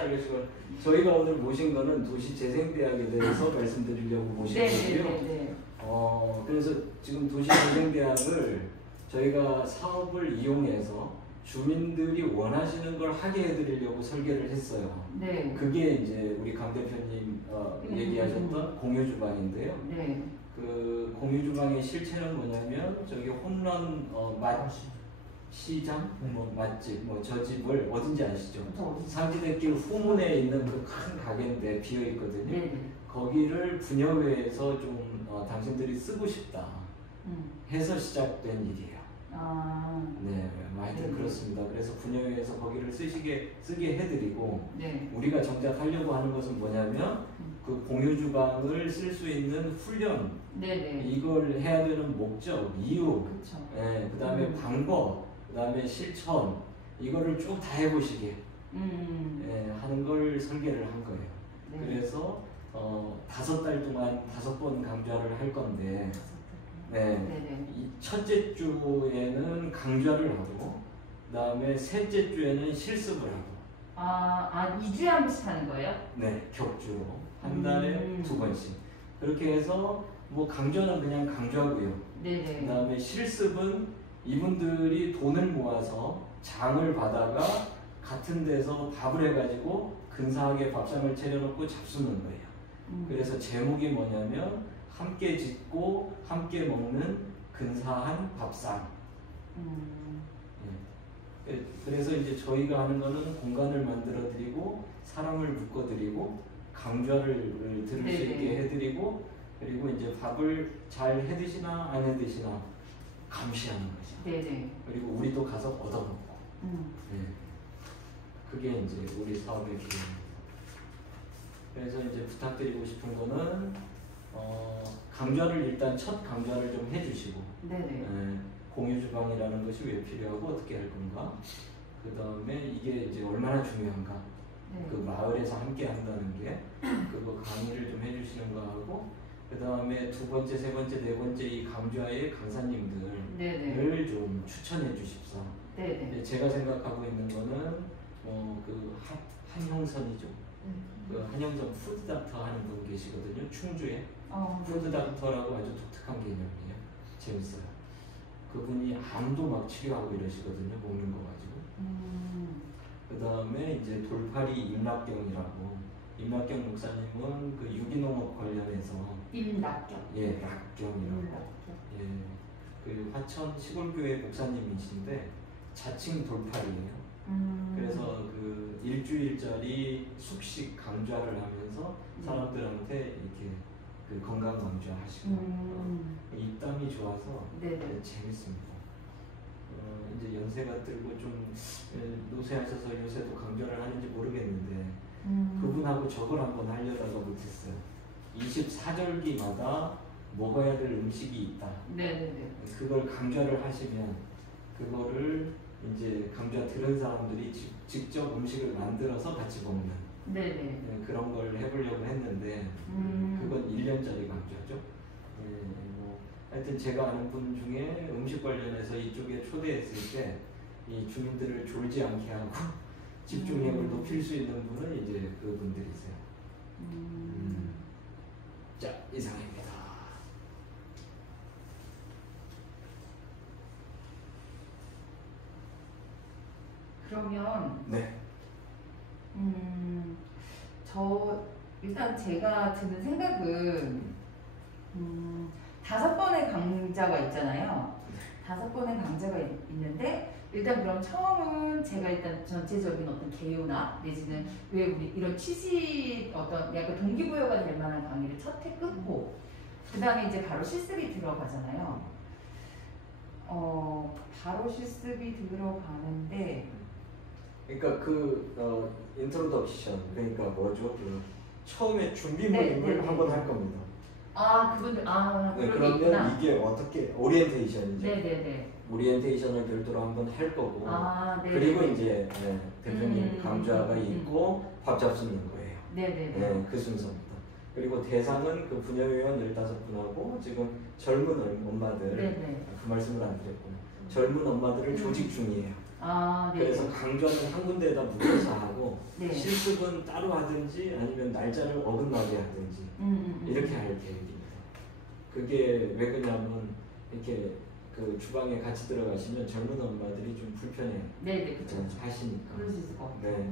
그래서 저희가 오늘 모신 거는 도시재생대학에 대해서 말씀드리려고 모신 거고요. 그래서 지금 도시재생대학을 저희가 사업을 이용해서 주민들이 원하시는 걸 하게 해드리려고 설계를 했어요. 네. 그게 이제 우리 강 대표님 얘기하셨던 공유주방인데요. 네. 그 공유주방의 실체는 뭐냐면 저기 홈런 시장, 뭐 맛집, 뭐 저 집을 어딘지 아시죠? 상지대길 후문에 있는 그 큰 가게인데 비어 있거든요. 네. 거기를 분여회에서 좀 당신들이 쓰고 싶다 해서 시작된 일이에요. 네, 하여튼 그렇습니다. 그래서 분여회에서 거기를 쓰게 해드리고 우리가 정작 하려고 하는 것은 뭐냐면 그 공유주방을 쓸 수 있는 훈련, 이걸 해야 되는 목적, 이유, 그 다음에 방법, 그 다음에 실천, 이거를 쭉 다 해보시게 하는 걸 설계를 한 거예요. 그래서 5달 동안 5번 강좌를 할 건데, 이 첫째 주에는 강좌를 하고, 그 다음에 셋째 주에는 실습을 하고. 2주에 한 번씩 하는 거예요? 네, 격주로. 한 달에 2번씩. 그렇게 해서, 뭐 강좌는 그냥 강좌고요. 그 다음에 실습은 이분들이 돈을 모아서 장을 받아가 같은 데서 밥을 해가지고 근사하게 밥상을 차려놓고 잡수는 거예요. 그래서 제목이 뭐냐면 함께 짓고 함께 먹는 근사한 밥상. 그래서 이제 저희가 하는 거는 공간을 만들어 드리고 사람을 묶어 드리고 강좌를 들을 수 있게 해드리고 그리고 이제 밥을 잘 해 드시나 안 해 드시나 감시하는 거죠. 그리고 우리도 가서 얻어먹고. 그게 이제 우리 사업의 기회입니다. 그래서 이제 부탁드리고 싶은 거는 강좌를 일단 첫 강좌를 좀 해주시고 공유주방이라는 것이 왜 필요하고 어떻게 할 건가, 그 다음에 이게 이제 얼마나 중요한가, 그 마을에서 함께 한다는 게 그거 강의를 좀 해주시는 거 하고, 그 다음에 2번째, 3번째, 4번째 이 강좌의 강사님들을 좀 추천해 주십사. 제가 생각하고 있는 거는 그 한형선이죠. 그 한형선 푸드닥터 하는 분 계시거든요. 충주에. 푸드닥터라고 아주 독특한 개념이에요. 재밌어요. 그분이 암도 막 치료하고 이러시거든요. 먹는 거 가지고. 그 다음에 이제 돌파리 임락경이라고. 임락경 목사님은 그 유기농업 관련해서 임락경. 락경이라고. 그 화천 시골교회 목사님이신데 자칭 돌파리예요. 그래서 그 일주일짜리 숙식 강좌를 하면서 사람들한테 이렇게 그 건강 강좌하시고 입담이 좋아서 재밌습니다. 이제 연세가 들고 좀 노쇠하셔서 요새도 강좌를 하는지 모르겠는데 그분하고 저걸 한번 하려다가 못했어요. 24절기마다 먹어야 될 음식이 있다. 그걸 강좌를 하시면 그거를 이제 강좌 들은 사람들이 직접 음식을 만들어서 같이 먹는 그런 걸 해보려고 했는데 그건 1년짜리 강좌죠. 하여튼 제가 아는 분 중에 음식 관련해서 이쪽에 초대했을 때 이 주민들을 졸지 않게 하고 집중력을 높일 수 있는 분은 이제 그분들이세요. 자, 이상입니다. 그러면 일단 제가 드는 생각은 5번의 강좌가 있잖아요. 5번의 강좌가 있는데 일단 그럼 처음은 제가 일단 전체적인 어떤 개요나 내지는 왜 우리 이런 취지 어떤 약간 동기부여가 될 만한 강의를 첫 해 끊고 그 다음에 이제 바로 실습이 들어가잖아요. 바로 실습이 들어가는데 그러니까 인트로덕션 그러니까 뭐죠? 그 처음에 준비 모임을 한번 할 겁니다. 그러면 이게 어떻게 오리엔테이션이죠. 오리엔테이션을 별도로 한번 할 거고 그리고 이제 대표님 강좌가 있고 밥 잡수는 거예요. 그 순서입니다. 그리고 대상은 그 분야회원 15분하고 지금 젊은 엄마들 그 말씀을 안 드렸구나. 젊은 엄마들을 조직 중이에요. 그래서 강좌는 한 군데에다 묶어서 하고 네. 실습은 따로 하든지 아니면 날짜를 어긋나게 하든지 이렇게 할 계획입니다. 그게 왜 그러냐면 이렇게 그 주방에 같이 들어가시면 젊은 엄마들이 좀 불편해 네네 그렇죠. 하시니까. 그럴 수 있을 것 같아요. 네.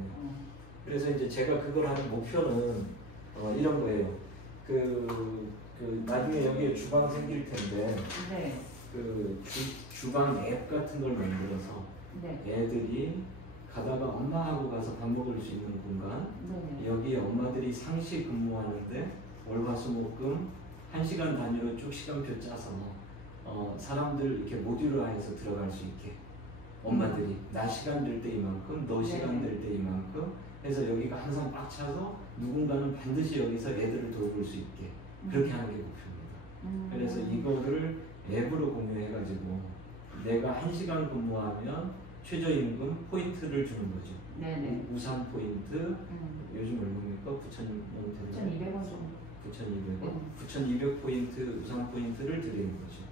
그래서 이제 제가 그걸 하는 목표는 이런 거예요. 그 나중에 여기에 주방 생길 텐데 네. 그 주방 앱 같은 걸 만들어서 네. 애들이 가다가 엄마하고 가서 밥 먹을 수 있는 공간 네. 여기에 엄마들이 상시 근무하는데 월화수목금 1시간 단위로 쭉 시간표 짜서 사람들 이렇게 모듈화해서 들어갈 수 있게 엄마들이 나 시간 될 때 이만큼 너 시간 될 때 이만큼 해서 여기가 항상 꽉 차서 누군가는 반드시 여기서 애들을 돌볼 수 있게 그렇게 하는 게 목표입니다. 그래서 이거를 앱으로 공유해가지고 내가 1시간 근무하면 최저임금 포인트를 주는 거죠. 네네. 우산 포인트 요즘 얼마입니까? 9,200원 정도. 9,200원. 9,200 포인트 우산 포인트를 드리는 거죠.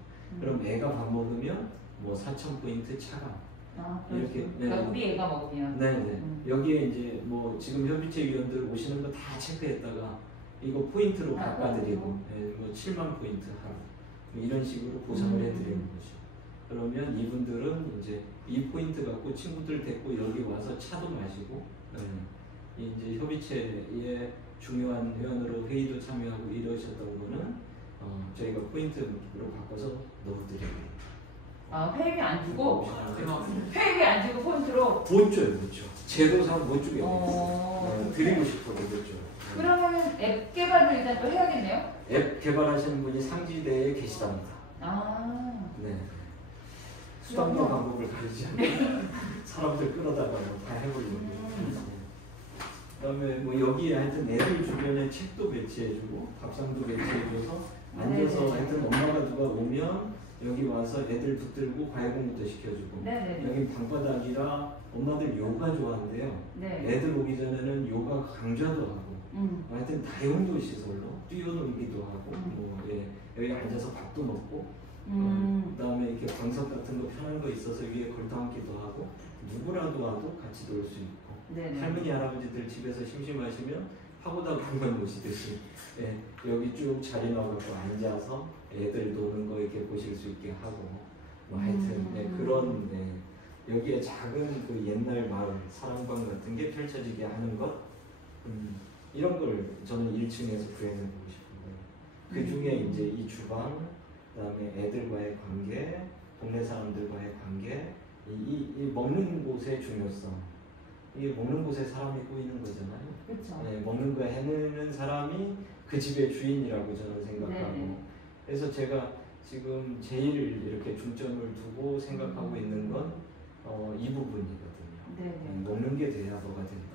그럼 애가 밥 먹으면 뭐 4,000 포인트 차감. 이렇게. 그러니까 우리 애가 먹으면. 네네. 여기에 이제 뭐 지금 협의체 위원들 오시는 거 다 체크했다가 이거 포인트로 바꿔드리고, 뭐 7만 포인트 하고 이런 식으로 보상을 해드리는 거죠. 그러면 이분들은 이제 이 포인트 갖고 친구들 데리고 여기 와서 차도 마시고, 이제 협의체의 중요한 회원으로 회의도 참여하고 이러셨던 거는 저희가 포인트로 바꿔서 넣어드려요. 회비 안 주고? 회비 안 주고 포인트로? 못 줘요, 못 줘. 제도상 못 주겠어요. 드리고 싶어도 못 줘요. 그러면 앱 개발을 일단 또 해야겠네요? 앱 개발하시는 분이 상지대에 계시답니다. 네. 수단과 방법을 가르치지 않고 사람들 끌어다가 다 해버리는 거예요. 그다음에 뭐 여기에 하여튼 애들 주변에 책도 배치해주고 밥상도 배치해줘서 앉아서 하여튼 엄마가 누가 오면 여기 와서 애들 붙들고 과외 공부도 시켜주고 여기 방바닥이라 엄마들 요가 좋아한대요. 애들 오기 전에는 요가 강좌도 하고 하여튼 다용도 시설로 뛰어놀기도 하고 뭐 여기 앉아서 밥도 먹고 그다음에 이렇게 방석 같은 거 편한 거 있어서 위에 걸터앉기도 하고 누구라도 와도 같이 놀 수 있고 할머니 할아버지들 집에서 심심하시면 파고다 공간 보시듯이 여기 쭉 자리 나와서 앉아서 애들 노는 거 이렇게 보실 수 있게 하고 뭐 하여튼 그런 여기에 작은 그 옛날 마을 사랑방 같은 게 펼쳐지게 하는 것 이런 걸 저는 1층에서 구현해 보고 싶은 거예요. 그 중에 이제 이 주방 그다음에 애들과의 관계, 동네 사람들과의 관계, 이 먹는 곳의 중요성. 이게 먹는 곳에 사람이 꼬이는 거잖아요. 그렇죠. 먹는 거 해내는 사람이 그 집의 주인이라고 저는 생각하고. 그래서 제가 지금 제일 이렇게 중점을 두고 생각하고 있는 건 이 부분이거든요. 먹는 게 돼야 뭐가 된다.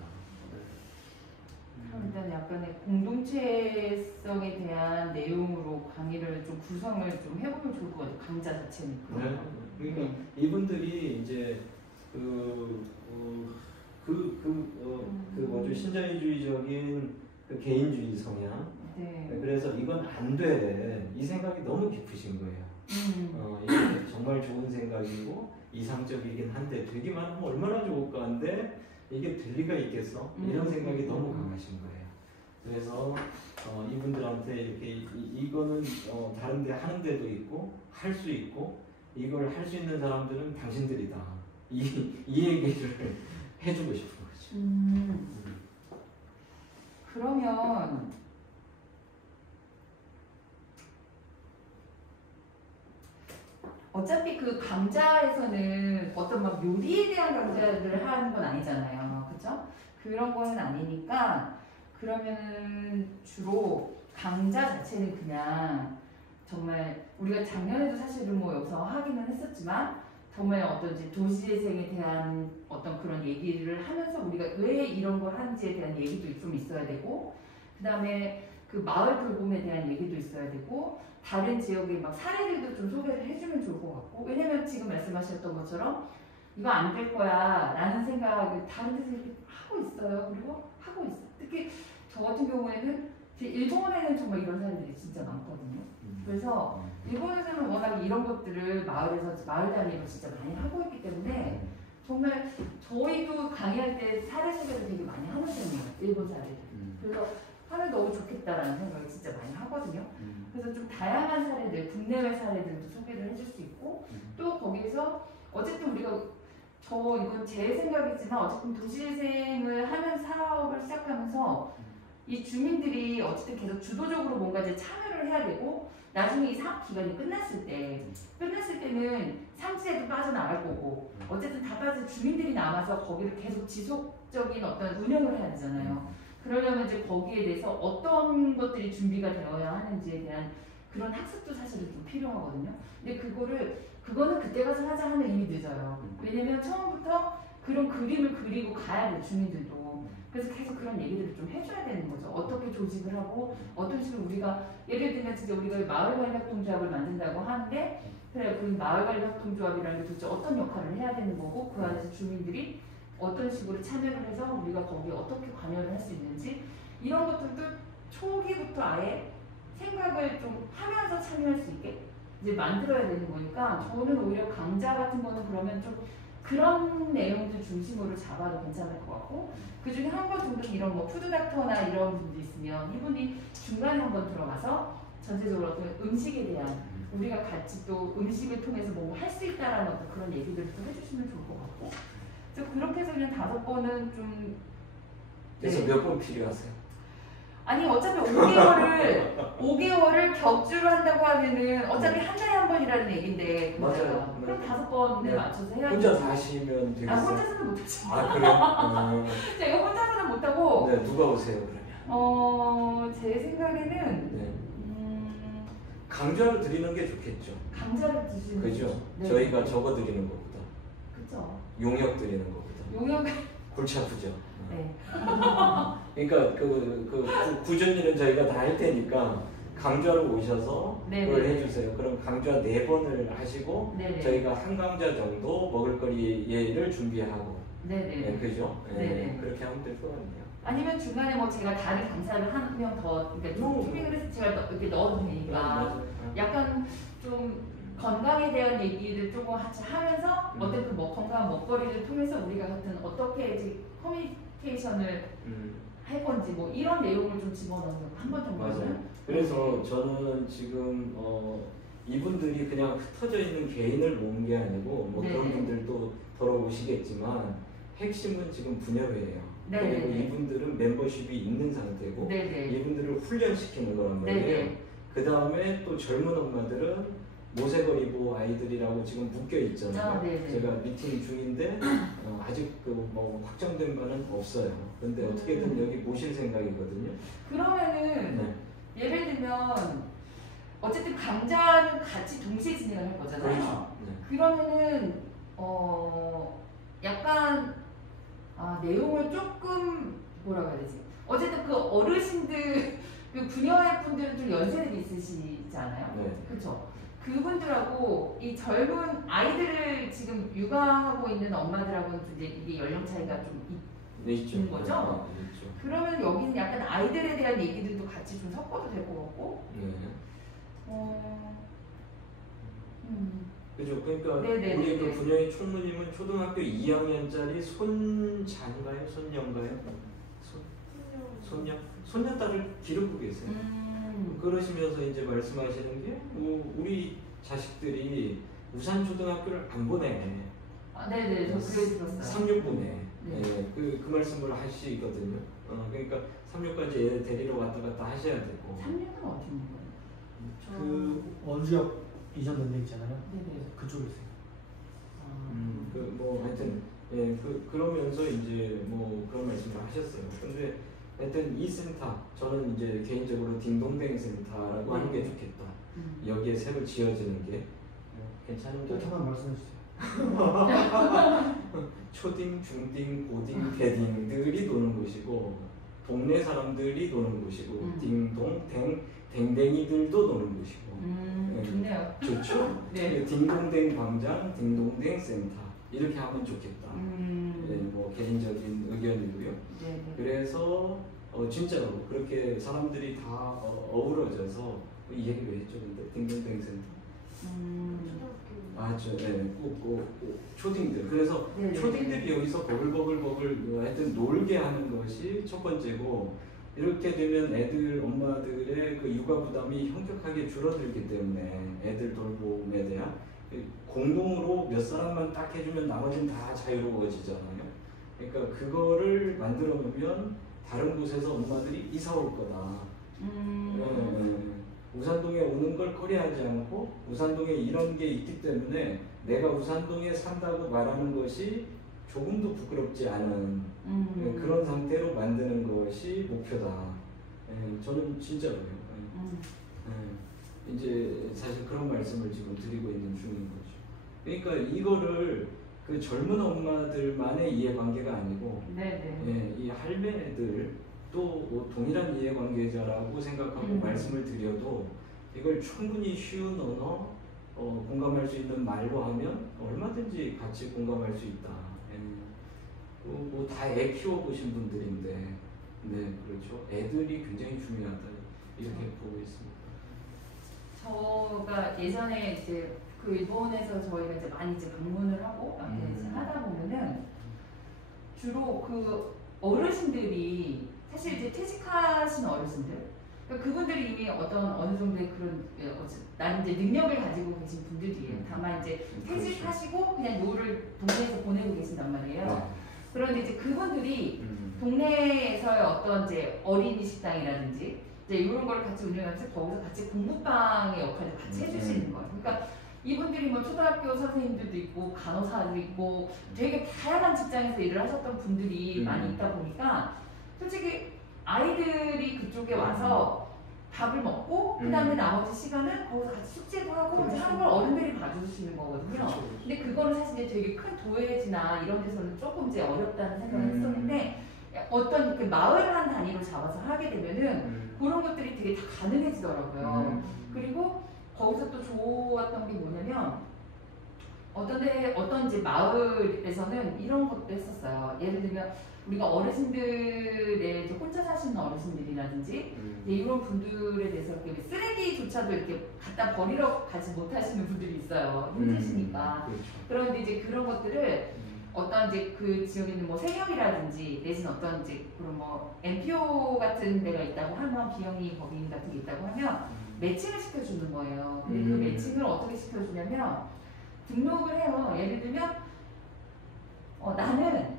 일단 약간의 공동체성에 대한 내용으로 강의를 좀 구성을 좀 해보면 좋을 것 같아요. 강좌 자체니까. 그러니까 이분들이 이제 뭐죠 신자유주의적인 그 개인주의 성향. 그래서 이건 안 돼. 이 생각이 너무 깊으신 거예요. 이게 정말 좋은 생각이고 이상적이긴 한데 되기만 하면 얼마나 좋을까 한데 이게 될 리가 있겠어? 이런 생각이 너무 강하신 거예요. 그래서 이분들한테 이렇게 이거는 다른 데 하는 데도 있고 할 수 있고 이걸 할 수 있는 사람들은 당신들이다. 이 얘기를 해주고 싶은 거죠. 그러면 어차피 그 강좌에서는 어떤 막 요리에 대한 강좌를 하는 건 아니잖아요. 그죠? 그런 거는 아니니까 그러면은 주로 강좌 자체는 그냥 정말 우리가 작년에도 사실은 뭐 여기서 하기는 했었지만 정말 어떤 이제 도시재생에 대한 어떤 그런 얘기를 하면서 우리가 왜 이런 걸 하는지에 대한 얘기도 좀 있어야 되고 그 다음에 그 마을 돌봄에 대한 얘기도 있어야 되고 다른 지역의 막 사례들도 좀 소개를 해주면 좋을 것 같고 왜냐면 지금 말씀하셨던 것처럼 이거 안 될 거야 라는 생각을 다른 데서 이렇게 하고 있어요. 그리고 하고 있어요. 특히 저 같은 경우에는 일본에는 정말 이런 사례들이 진짜 많거든요. 그래서 일본에서는 워낙 이런 것들을 마을 다니면서 진짜 많이 하고 있기 때문에 정말 저희도 강의할 때 사례 소개를 되게 많이 하는 편이에요. 일본 사례들. 그래서 하면 너무 좋겠다라는 생각을 진짜 많이 하거든요. 그래서 좀 다양한 사례들, 국내외 사례들도 소개를 해줄 수 있고 또 거기에서 어쨌든 우리가 이건 제 생각이지만 어쨌든 도시재생을 하면서 사업을 시작하면서 이 주민들이 어쨌든 계속 주도적으로 뭔가 이제 참여를 해야 되고 나중에 이 사업 기간이 끝났을 때는 상지에도 빠져나갈 거고 어쨌든 다 빠져 주민들이 남아서 거기를 계속 지속적인 어떤 운영을 해야 되잖아요. 그러려면 이제 거기에 대해서 어떤 것들이 준비가 되어야 하는지에 대한 그런 학습도 사실은 좀 필요하거든요. 근데 그거는 그때 가서 하자 하면 이미 늦어요. 왜냐면 처음부터 그런 그림을 그리고 가야 돼, 주민들도. 그래서 계속 그런 얘기들을 좀 해줘야 되는 거죠. 어떻게 조직을 하고 어떤 식으로 우리가 예를 들면 진짜 우리가 마을관리협동조합을 만든다고 하는데 그래 그 마을관리협동조합이라는 게 도대체 어떤 역할을 해야 되는 거고 그 안에서 주민들이 어떤 식으로 참여를 해서 우리가 거기에 어떻게 관여를 할 수 있는지 이런 것들도 초기부터 아예 생각을 좀 하면서 참여할 수 있게 이제 만들어야 되는 거니까 저는 오히려 강좌 같은 거는 그러면 좀 그런 내용들 중심으로 잡아도 괜찮을 것 같고 그 중에 한 번 정도는 이런 뭐 푸드닥터나 이런 분도 있으면 이분이 중간에 한번 들어가서 전체적으로 어떤 음식에 대한 우리가 같이 또 음식을 통해서 뭔가 할 수 있다라는 어떤 그런 얘기들을 또 해주시면 좋을 것 같고 그래서 그렇게 해서 그냥 5번은 좀 그래서 네. 몇 번 필요하세요? 아니 어차피 5개월을 격주로 한다고 하면은 어차피 한 달에 한 번이라는 얘긴데 맞아요. 그럼 5번에 네. 맞춰서 해야지. 혼자 다 하시면 되겠어요? 아 혼자서는 못하죠. 아 그래요? 제가 혼자서는 못하고 네, 누가 오세요 그러면? 제 생각에는 네. 강좌를 드리는 게 좋겠죠. 강좌를 드시는 그죠? 네. 저희가 적어 드리는 것보다 그죠. 용역 드리는 것보다 용역 골치 아프죠. 네. 그러니까 그 구준일은 저희가 다 할 테니까 강좌로 오셔서 네네. 그걸 해주세요. 그럼 강좌 4번을 하시고 네네. 저희가 한 강좌 정도 먹을거리를 준비하고 네네. 네, 그죠? 네, 네네. 그렇게 하면 될 것 같네요. 아니면 중간에 뭐 제가 다른 강사를 한 명 더 그러니까 좀 토핑을 해서 제가 이렇게 넣어도 되니까 약간 좀 건강에 대한 얘기를 조금 같이 하면서 어떤 그 건강한 먹거리를 통해서 우리가 같은 어떻게 이제 커뮤니케이션을 할 건지 뭐 이런 내용을 좀 집어넣는 한 번 정도는. 맞아요. 그래서 저는 지금 이분들이 그냥 흩어져 있는 개인을 모은 게 아니고 뭐 그런 분들도 돌아오시겠지만 핵심은 지금 분야회예요. 그리고 이분들은 멤버십이 있는 상태고 이분들을 훈련시키는 거란 말이에요. 그 다음에 또 젊은 엄마들은 모세거리보 아이들이라고 지금 묶여 있잖아요. 제가 미팅 중인데 아직 뭐 확정된 바는 없어요. 근데 어떻게든 여기 모실 생각이거든요. 그러면은 예를 들면 어쨌든 강좌는 같이 동시에 진행을 할 거잖아요. 그렇죠. 그러면은 약간 내용을 조금 뭐라고 해야 되지? 어쨌든 그 어르신들 그 부녀의 분들은 좀 연세들이 있으시잖아요. 그렇죠. 그분들하고 이 젊은 아이들을 지금 육아하고 있는 엄마들하고는 이제 이게 연령 차이가 좀 있는 거죠. 그러면 여기는 약간 아이들에 대한 얘기들도 같이 좀 섞어도 될 것 같고. 그죠. 그러니까 우리 그 분야의 총무님은 초등학교 2학년짜리 손자인가요? 손녀인가요? 손녀딸을 기르고 계세요. 그러시면서 이제 말씀하시는 게 우리 자식들이 우산초등학교를 안 보내. 네네, 저 그게 들었어요. 365네. 그 말씀을 하시거든요. 그러니까 36까지 애들 데리러 왔다 갔다 하셔야 되고. 36은 어디 있는 거예요? 그 원주역 이전 데 있잖아요. 그쪽에 있어요. 뭐 하여튼 그러면서 이제 뭐 그런 말씀을 하셨어요. 근데 하여튼 이 센터 저는 이제 개인적으로 딩동댕 센터라고 하는 게 좋겠다. 여기에 새로 지어지는 게 괜찮은 거. 잠깐 말씀해 주세요. 초딩, 중딩, 고딩, 대딩들이 노는 곳이고 동네 사람들이 노는 곳이고 딩동, 댕댕이들도 노는 곳이고 좋네요. 좋죠? 딩동댕 광장, 딩동댕 센터 이렇게 하면 좋겠다. 뭐 개인적인 의견이고요. 그래서 진짜로 그렇게 사람들이 다 어우러져서 이 얘기 왜 했죠? 근데 딩동댕 센터. 꼭 초딩들. 그래서 초딩들이 여기서 버글버글 하여튼 놀게 하는 것이 첫 번째고, 이렇게 되면 애들 엄마들의 그 육아 부담이 현격하게 줄어들기 때문에 애들 돌봄에 대한 공동으로 몇 사람만 딱 해주면 나머지는 다 자유로워지잖아요. 그러니까 그거를 만들어 놓으면 다른 곳에서 엄마들이 이사 올 거다. 우산동에 오는 걸 꺼려하지 않고 우산동에 이런 게 있기 때문에 내가 우산동에 산다고 말하는 것이 조금도 부끄럽지 않은 그런 상태로 만드는 것이 목표다. 저는 진짜로요. 이제 사실 그런 말씀을 지금 드리고 있는 중인 거죠. 그러니까 이거를 그 젊은 엄마들만의 이해관계가 아니고 이 할매들 또 동일한 이해관계자라고 생각하고 말씀을 드려도 이걸 충분히 쉬운 언어, 공감할 수 있는 말로 하면 얼마든지 같이 공감할 수 있다. 뭐 다 애 키워보신 분들인데, 그렇죠. 애들이 굉장히 중요하다 이렇게 보고 있습니다. 저가 예전에 이제 그 일본에서 저희가 이제 많이 이제 방문을 하고 이제 하다 보면은 주로 그 어르신들이 사실 이제 퇴직하신 어르신들, 그러니까 그분들이 이미 어느 정도의 그런 나름 이제 능력을 가지고 계신 분들이에요. 다만 이제 퇴직하시고 그냥 노후를 동네에서 보내고 계신단 말이에요. 그런데 이제 그분들이 동네에서의 어떤 이제 어린이 식당이라든지 이제 이런 걸 같이 운영하면서 거기서 같이 공부방의 역할을 같이 해주시는 거예요. 그러니까 이분들이 뭐 초등학교 선생님들도 있고 간호사도 있고 되게 다양한 직장에서 일을 하셨던 분들이 많이 있다 보니까 솔직히 아이들이 그쪽에 와서 밥을 먹고 그 다음에 나머지 시간은 거기서 같이 숙제도 하고 하는 걸 어른들이 봐주시는 거거든요. 근데 그거는 사실 되게 큰 도회지나 이런 데서는 조금 이제 어렵다는 생각을 했었는데 어떤 그 마을 한 단위로 잡아서 하게 되면은 그런 것들이 되게 다 가능해지더라고요. 그리고 거기서 또 좋았던 게 뭐냐면 어떤 이제 마을에서는 이런 것도 했었어요. 예를 들면 우리가 어르신들의 이제 혼자 사시는 어르신들이라든지 이런 분들에 대해서 이렇게 쓰레기조차도 이렇게 갖다 버리러 가지 못하시는 분들이 있어요. 힘드시니까. 그런데 이제 그런 것들을 어떤 이제 그 지역에 있는 뭐 생협이라든지 내지는 어떤 이제 그런 뭐 NPO 같은 데가 있다고 하면 비영리 법인 같은 게 있다고 하면 매칭을 시켜주는 거예요. 근데 그 매칭을 어떻게 시켜주냐면 등록을 해요. 예를 들면 나는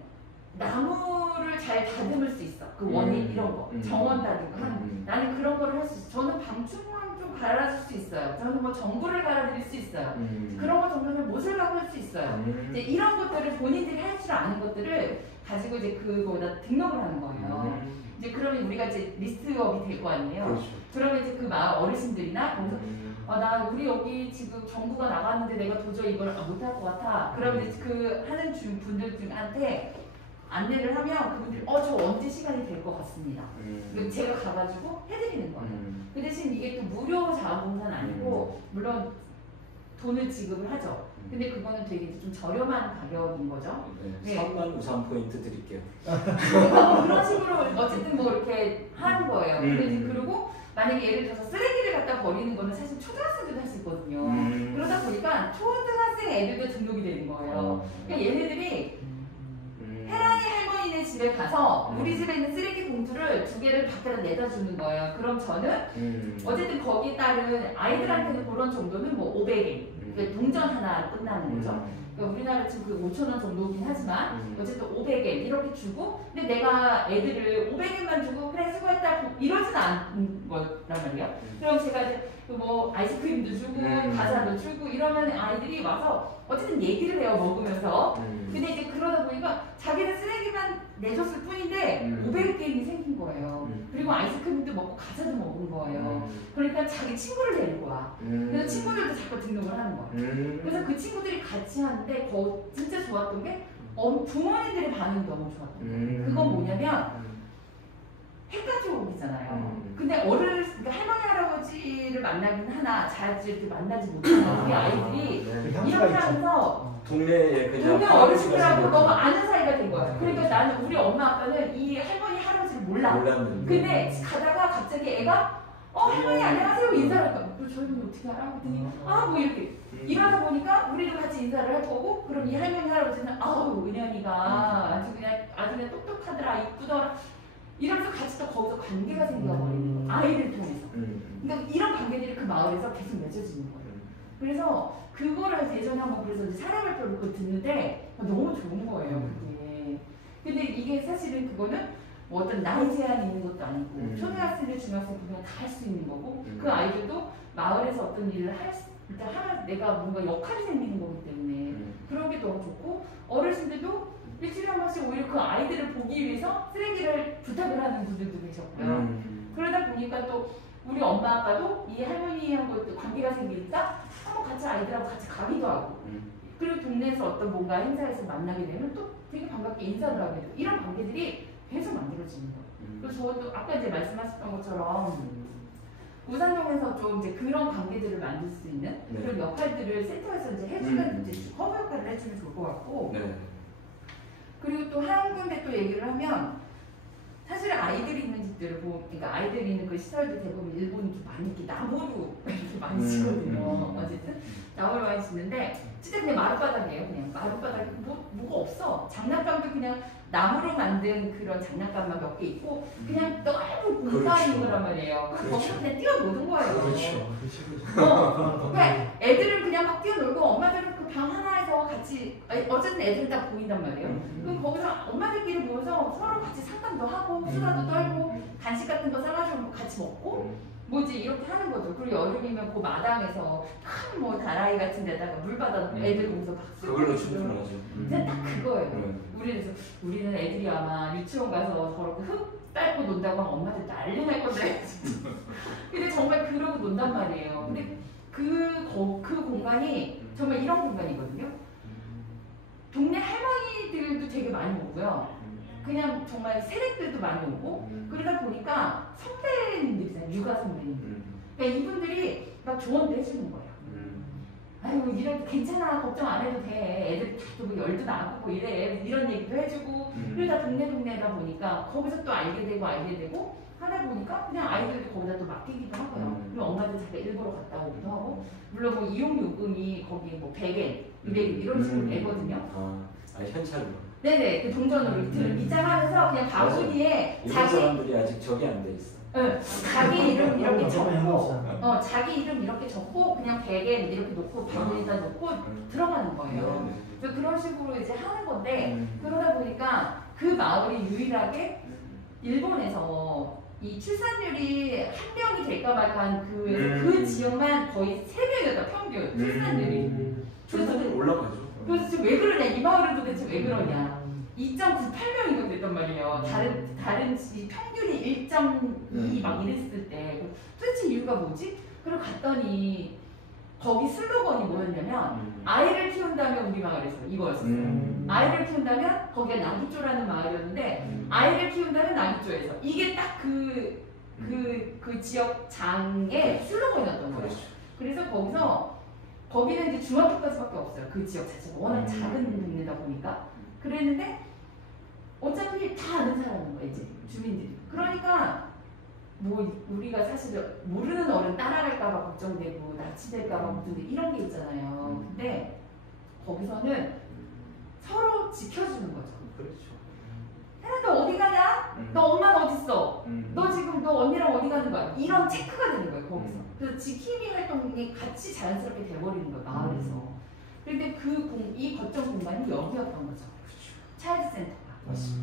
나무를 잘 다듬을 수 있어. 그 원인 이런 거 정원 다듬고 하는 나는 그런 거를 할 수 있어. 저는 방충망 좀 갈아줄 수 있어요. 저는 뭐 전구를 갈아드릴 수 있어요. 그런 거 정도면 못을 가볼 수 있어요. 이제 이런 것들을 본인들이 할 줄 아는 것들을 가지고 이제 그거보다 등록을 하는 거예요. 이제 그러면 우리가 이제 리스트업이 될 거 아니에요. 그렇죠. 그러면 이제 그 마을 어르신들이나 거기서 나 우리 여기 지금 정부가 나갔는데 내가 도저히 이걸 못할 것 같아. 그러면 이제 그 하는 분들 중한테 안내를 하면 그분들이 저 언제 시간이 될 것 같습니다. 제가 가가지고 해드리는 거예요. 그 대신 이게 또 무료 자원봉사는 아니고 물론 돈을 지급을 하죠. 근데 그거는 되게 좀 저렴한 가격인 거죠. 네. 3만 우산 포인트 드릴게요. 그런 식으로 어쨌든 뭐 이렇게 하는 거예요. 근데 그리고 만약에 예를 들어서 쓰레기를 갖다 버리는 거는 사실 초등학생들도 할 수 있거든요. 그러다 보니까 초등학생 애들도 등록이 되는 거예요. 그러니까 얘네들이 혜란이 할머니네 집에 가서 우리 집에 있는 쓰레기 봉투를 2개를 밖에다 내다 주는 거예요. 그럼 저는 어쨌든 거기에 따른 아이들한테는 그런 정도는 뭐 500엔 그러니까 동전 하나 끝나는 거죠. 그러니까 우리나라 지금 그 5,000원 정도긴 하지만 어쨌든 500엔 이렇게 주고 근데 내가 애들을 500엔만 주고 그래 수고했다 이러진 않은 거란 말이에요. 그럼 제가 이제 뭐 아이스크림도 주고 과자도 주고 이러면 아이들이 와서 어쨌든 얘기를 해요 먹으면서. 근데 이제 그러다 보니까 자기는 쓰레기만 내줬을 뿐인데 500엔이 생긴 거예요. 그리고 아이스크림도 먹고 과자도 먹은 거예요. 그러니까 자기 친구를 데리고 와. 그래서 친구들도 자꾸 등록을 하는 거예요. 그래서 그 친구들이 같이 하는데 진짜 좋았던 게 부모님들의 반응이 너무 좋았던 거예요. 그건 뭐냐면 핵가족이잖아요. 근데 그러니까 할머니 할아버지를 만나긴 하나 잘 이렇게 만나지 못하는 우리 아이들이 이렇게 하면서 동네 어르신들하고 너무 아는 사이가 된 거예요. 그러니까 나는 우리 엄마 아빠는 이 할머니 할아버지를 몰라. 근데 가다가 갑자기 애가 할머니 안녕하세요 인사를 할까? 저희 분이 어떻게 알아? 그랬더니 뭐 이렇게 이러다 보니까 우리도 같이 인사를 할 거고 그럼 이 할머니 할아버지는 아우 은연이가 아주 그냥 똑똑하더라 이쁘더라 이러면서 같이 또 거기서 관계가 생겨버리는 거예요. 아이를 통해서. 그러니까 이런 관계들이 그 마을에서 계속 맺어지는 거예요. 그래서 그거를 예전에 한번 그래서 이제 사례 발표를 그걸 듣는데 너무 좋은 거예요. 그게. 근데 이게 사실은 그거는 뭐 어떤 나이 제한이 있는 것도 아니고 초등학생들 중학생 보면 다 할 수 있는 거고 그 아이들도 마을에서 어떤 일을 일단 내가 뭔가 역할이 생기는 거기 때문에 그런 게 너무 좋고 어르신들도 일주일에 한 번씩 오히려 그 아이들을 보기 위해서 쓰레기를 부탁을 하는 분들도 계셨고요. 그러다 보니까 또 우리 엄마 아빠도 이 할머니하고 관계가 생기니까 한번 같이 아이들하고 같이 가기도 하고 그리고 동네에서 어떤 뭔가 행사에서 만나게 되면 또 되게 반갑게 인사를 하게 되고 이런 관계들이 계속 만들어지는 거예요. 그리고 저도 아까 이제 말씀하셨던 것처럼 우산동에서 좀 이제 그런 관계들을 만들 수 있는 그런 역할들을 센터에서 이제 해주는 이제 허브 역할을 해주면 좋을 것 같고 그리고 또 한 군데 또 얘기를 하면 사실 아이들이 있는 집들을 그러니까 아이들이 있는 그 시설들 대부분 일본이 좀 많이 이렇게 나무로 이렇게 많이 짓거든요. 어쨌든 나무로 많이 짓는데 진짜 그냥 마룻바닥이에요. 그냥 마룻바닥 뭐가 없어. 장난감도 그냥 나무로 만든 그런 장난감만 몇 개 있고 그냥 넓은 공간이 있는 거란 말이에요. 거기서 그냥 뛰어노는 거예요. 그러니까 애들은 그냥 막 뛰어놀고 엄마들은 그 방 하나에서 같이 어쨌든 애들은 다 보인단 말이에요. 그럼 거기서 엄마들끼리 모여서 서로 같이 상담도 하고 수다도 떨고 간식 같은 거 싸가지고 같이 먹고 뭐지 이렇게 하는 거죠. 그리고 여름이면 그 마당에서 큰 뭐 다라이 같은 데다가 물 받아놓고 애들 거기서 박수 그걸로 충분하죠. 진짜 딱 그거예요. 우리는 애들이 아마 유치원 가서 저렇게 흙 밟고 논다고 하면 엄마들 난리 날 건데 근데 정말 그러고 논단 말이에요. 근데 그 공간이 정말 이런 공간이거든요. 동네 할머니들도 되게 많이 오고요. 그냥 정말 세력들도 많이 오고 그러다 보니까 선배님들이잖아요. 육아 선배님들. 그러니까 이분들이 막 조언도 해주는 거예요. 아이고 이런 괜찮아 걱정 안 해도 돼. 애들 뭐 열도 나고 뭐 이래 이런 얘기도 해주고 그러다 동네다 보니까 거기서 또 알게 되고 하다 보니까 그냥 아이들도 거기다 또 맡기기도 하고요. 그리고 엄마들 자기가 일부러 갔다 오기도 하고 물론 뭐 이용 요금이 거기 뭐 100엔, 200엔 이런 식으로 내거든요. 현찰로. 네네, 그 동전으로 입장하면서 그냥 바구니에 일본 사람들이 아직 적이 안 돼 있어. 자기 이름 이렇게 적고, 자기 이름 이렇게 적고 그냥 100엔 이렇게 놓고 바구니에다 놓고 들어가는 거예요. 그래서 그런 식으로 이제 하는 건데 그러다 보니까 그 마을이 유일하게 일본에서 이 출산율이 한 명이 될까 말까 그 지역만 거의 3명이었다 평균 출산율이. 출산율 올라가죠. 그래서 지금 왜 그러냐 이 마을은 도대체 왜 그러냐 2.98명이가 됐단 말이에요. 다른 평균이 1.2 막 이랬을 때 도대체 이유가 뭐지? 그리고 갔더니 거기 슬로건이 뭐였냐면 아이를 키운다면 우리 마을에서 이거였어요. 아이를 키운다면 거기가 나기조라는 마을이었는데 아이를 키운다면 나기조에서 이게 딱 그 지역 장의 슬로건이었던 거예요. 그래서 거기는 이제 중학교까지밖에 없어요. 그 지역 자체가 워낙 작은 동네다 보니까 그랬는데 어차피 다 아는 사람인 거예요. 이제 주민들이. 그러니까 뭐 우리가 사실 모르는 어른 따라갈까봐 걱정되고 납치될까봐 걱정되고 이런 게 있잖아요. 근데 거기서는 서로 지켜주는 거죠. 그렇죠. 혜나 너 어디 가냐? 너 엄마는 어디 있어? 너 지금 너 언니랑 어디 가는 거야? 이런 체크가 되는 거예요. 거기서. 그래서 지킴이 활동이 같이 자연스럽게 돼버리는 거예요. 마을에서. 그런데 이 거점 공간이 여기였던 거죠. 차일드 센터가.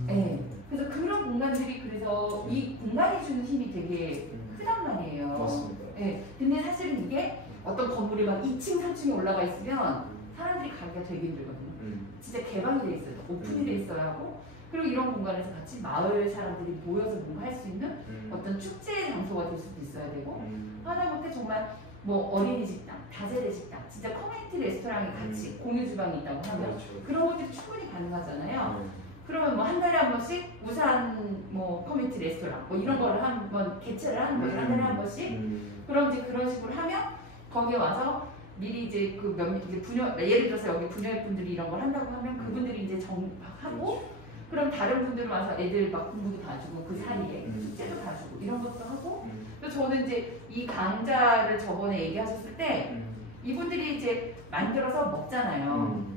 네. 그래서 그런 공간들이 그래서 이 공간이 주는 힘이 되게 크단 말이에요. 맞습니다. 네. 근데 사실은 이게 어떤 건물이 막 2층, 3층에 올라가 있으면 사람들이 가기가 되게 힘들거든요. 진짜 개방이 돼 있어요. 오픈이 돼 있어야 하고 그리고 이런 공간에서 같이 마을 사람들이 모여서 뭔가 할 수 있는 어떤 축제 장소가 될 수도 있어야 되고 하다못해 정말 뭐 어린이 식당, 다세대 식당, 진짜 커뮤니티 레스토랑이 같이 공유 주방이 있다고 하면 그렇죠. 그런 것들이 충분히 가능하잖아요. 그러면 뭐 한 달에 한 번씩 우산 뭐 커뮤니티 레스토랑 뭐 이런 거를 한번 개최를 하는 거죠. 한 달에 한 번씩. 그럼 이제 그런 식으로 하면 거기에 와서 미리 이제 이제 예를 들어서 여기 분녀의 분들이 이런 걸 한다고 하면 그분들이 이제 하고 그럼 다른 분들 와서 애들 막 공부도 봐주고 그 사이에 숙제도 봐주고 이런 것도 하고 또 저는 이제 이 강좌를 저번에 얘기하셨을 때 이분들이 이제 만들어서 먹잖아요.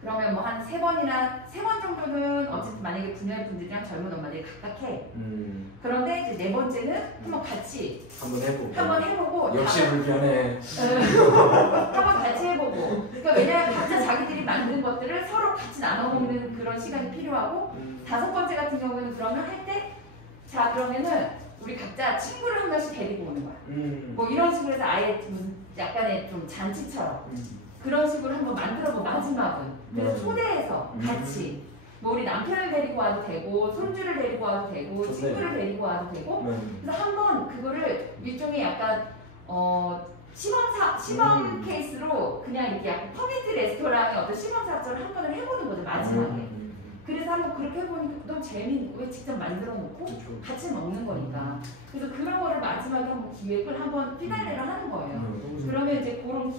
그러면 뭐 한 3번 정도는 어쨌든 만약에 분야의 분들이랑 젊은 엄마들이 각각 해. 그런데 이제 4번째는 한번 같이 한번 해보고 역시 불편해. 한번 같이 해보고. 그러니까 왜냐면 각자 자기들이 만든 것들을 서로 같이 나눠 먹는 그런 시간이 필요하고 5번째 같은 경우는 그러면 할 때 자 그러면은 우리 각자 친구를 한 명씩 데리고 오는 거야. 뭐 이런 식으로 해서 아예 약간의 좀 잔치처럼 그런 식으로 한번 만들어보 마지막은 그래서 초대해서 같이 뭐 우리 남편을 데리고 와도 되고 손주를 데리고 와도 되고 친구를 데리고 와도 되고 그래서 한번 그거를 일종의 약간 시범 케이스로 그냥 이렇게 약간 커뮤니티 레스토랑의 어떤 시범 사업을 한 번을 해보는 거죠 마지막에. 그래서 한번 그렇게 해보니까 너무 재미있고 왜 직접 만들어 놓고 같이 먹는 거니까. 그래서 그런 거를 마지막에 한번 기획을 한번 피날레를 하는 거예요. 그러면 이제 그런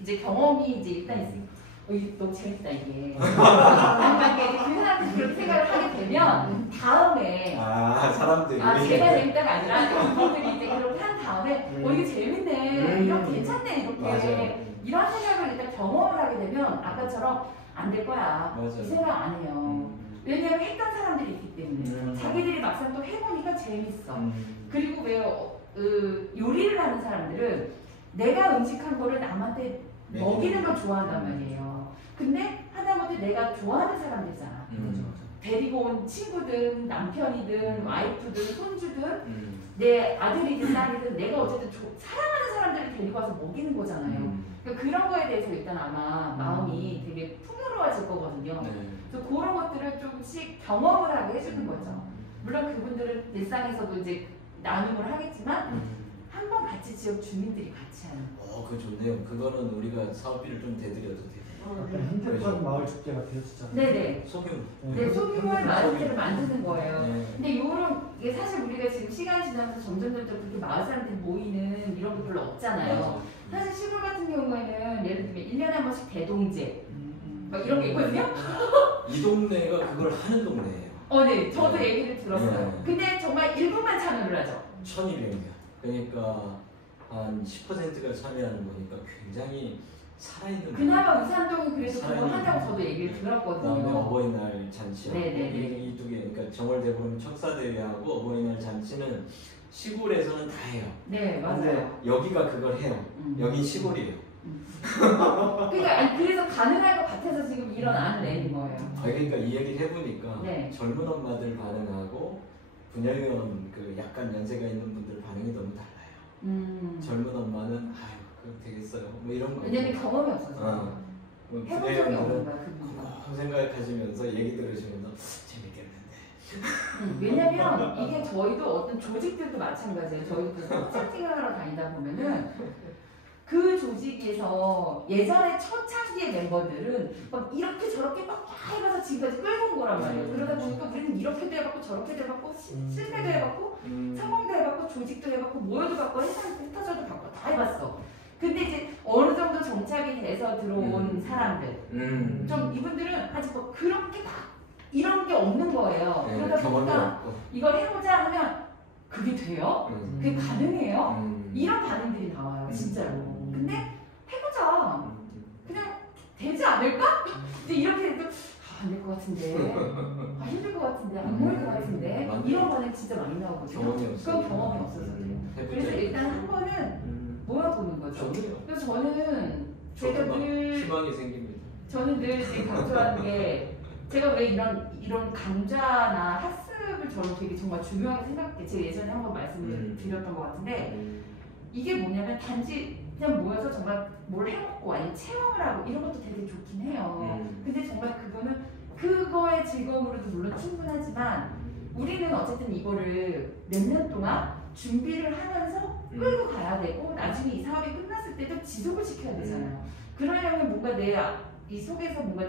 이제 경험이 이제 일단 있으니까 너무 재밌다 이게. 만약에 그 사람들이 그렇게 생각을 하게 되면 다음에 사람들이 제가 재밌다가 아니라 그분들이 이제 그렇게 한 다음에 이게 재밌네, 이런 괜찮네 이렇게 이런 생각을 일단 경험을 하게 되면 아까처럼 안 될 거야 이 생각 안 해요. 왜냐면 했던 사람들이 있기 때문에 자기들이 막상 또 해보니까 재밌어. 그리고 왜 요리를 하는 사람들은 내가 음식한 거를 남한테 먹이는 걸 좋아한단 말이에요. 근데 하다못해 내가 좋아하는 사람들이잖아. 데리고 온 친구든 남편이든 와이프든 손주든 내 아들이든 딸이든 내가 어쨌든 사랑하는 사람들을 데리고 와서 먹이는 거잖아요. 그러니까 그런 거에 대해서 일단 아마 마음이 되게 풍요로워질 거거든요. 그래서 그런 것들을 조금씩 경험을 하게 해주는 거죠. 물론 그분들은 일상에서도 이제 나눔을 하겠지만 한번 같이 지역 주민들이 같이 하는 거. 그거 좋네요. 그거는 우리가 사업비를 좀 대드려도 돼요. 핸드폰 마을 축제 같아요, 진짜. 네네. 소규모. 네, 소규모의 마을 축제를 만드는 거예요. 근데 이게 사실 우리가 지금 시간이 지나면서 점점 그렇게 마을 사람들이 모이는 이런 게 별로 없잖아요. 사실 시골 같은 경우에는 예를 들면 1년에 한 번씩 대동제 막 이런 게 있거든요. 이 동네가 그걸 하는 동네예요. 네, 저도 얘기를 들었어요. 근데 정말 일부만 참여를 하죠. 1200명. 그러니까 한 10%가 참여하는 거니까 굉장히 살아있는. 그나마 우산동이 그래서 그거 한다고 저도 얘기를 들었거든요. 그다음에 어버이날 잔치하고 이 두 개, 그러니까 정월대보름 척사대회하고 어버이날 잔치는 시골에서는 다 해요. 네, 맞아요. 근데 여기가 그걸 해요. 여긴 시골이에요. 그러니까 그래서 가능할 것 같아서 지금 이런 안을 내는 거예요. 그러니까 이 얘기를 해보니까 젊은 엄마들 반응하고 분야위원 그 약간 연세가 있는 분들 반응이 너무 달라요. 젊은 엄마는 그럼 되겠어요. 뭐 이런 거. 왜냐면 경험이 없어서. 해본 적이 없는 거야. 그 생각하시면서 얘기 들으시면서 재밌겠는데. 왜냐면 이게 저희도 어떤 조직들도 마찬가지예요. 저희도 채팅하러 다니다 보면은 그 조직에서 예전에 초창기의 멤버들은 막 이렇게 저렇게 막 해가서 지금까지 끌고 온 거란 말이에요. 그러다 보니까 우리는 이렇게도 해봤고 저렇게도 해봤고 실패도 해봤고 성공도 해봤고 조직도 해봤고 모여도 봤고 흩어져도 봤고 다 해봤어. 근데 이제 어느 정도 정착이 돼서 들어온 사람들 좀 이분들은 아직 뭐 그렇게 막 이런 게 없는 거예요. 그러다 보니까 이걸 해보자 하면 그게 돼요? 그게 가능해요? 이런 반응들이 나와요. 진짜로. 근데 해보자. 그냥 되지 않을까? 이제 이렇게 해도 안 될 것 같은데, 힘들 것 같은데, 안 모일 것 같은데 이런 반응 진짜 많이 나오거든요. 그건 경험이 없어서 그래요. 그래서 일단 한 번은 모여보는 거죠. 그래서 저는 제가 늘 희망이 생깁니다. 저는 늘 강조하는 게 제가 왜 이런 강좌나 학습을 저는 되게 정말 중요하게 생각해. 제가 예전에 한번 말씀을 드렸던 것 같은데 이게 뭐냐면 단지 그냥 모여서 정말 뭘 해먹고 아니면 체험을 하고 이런 것도 되게 좋긴 해요. 근데 정말 그거의 즐거움으로도 물론 충분하지만 우리는 어쨌든 이거를 몇 년 동안 준비를 하면서 끌고 가야 되고 나중에 이 사업이 끝났을 때도 지속을 시켜야 되잖아요. 그러려면 뭔가 이 속에서 뭔가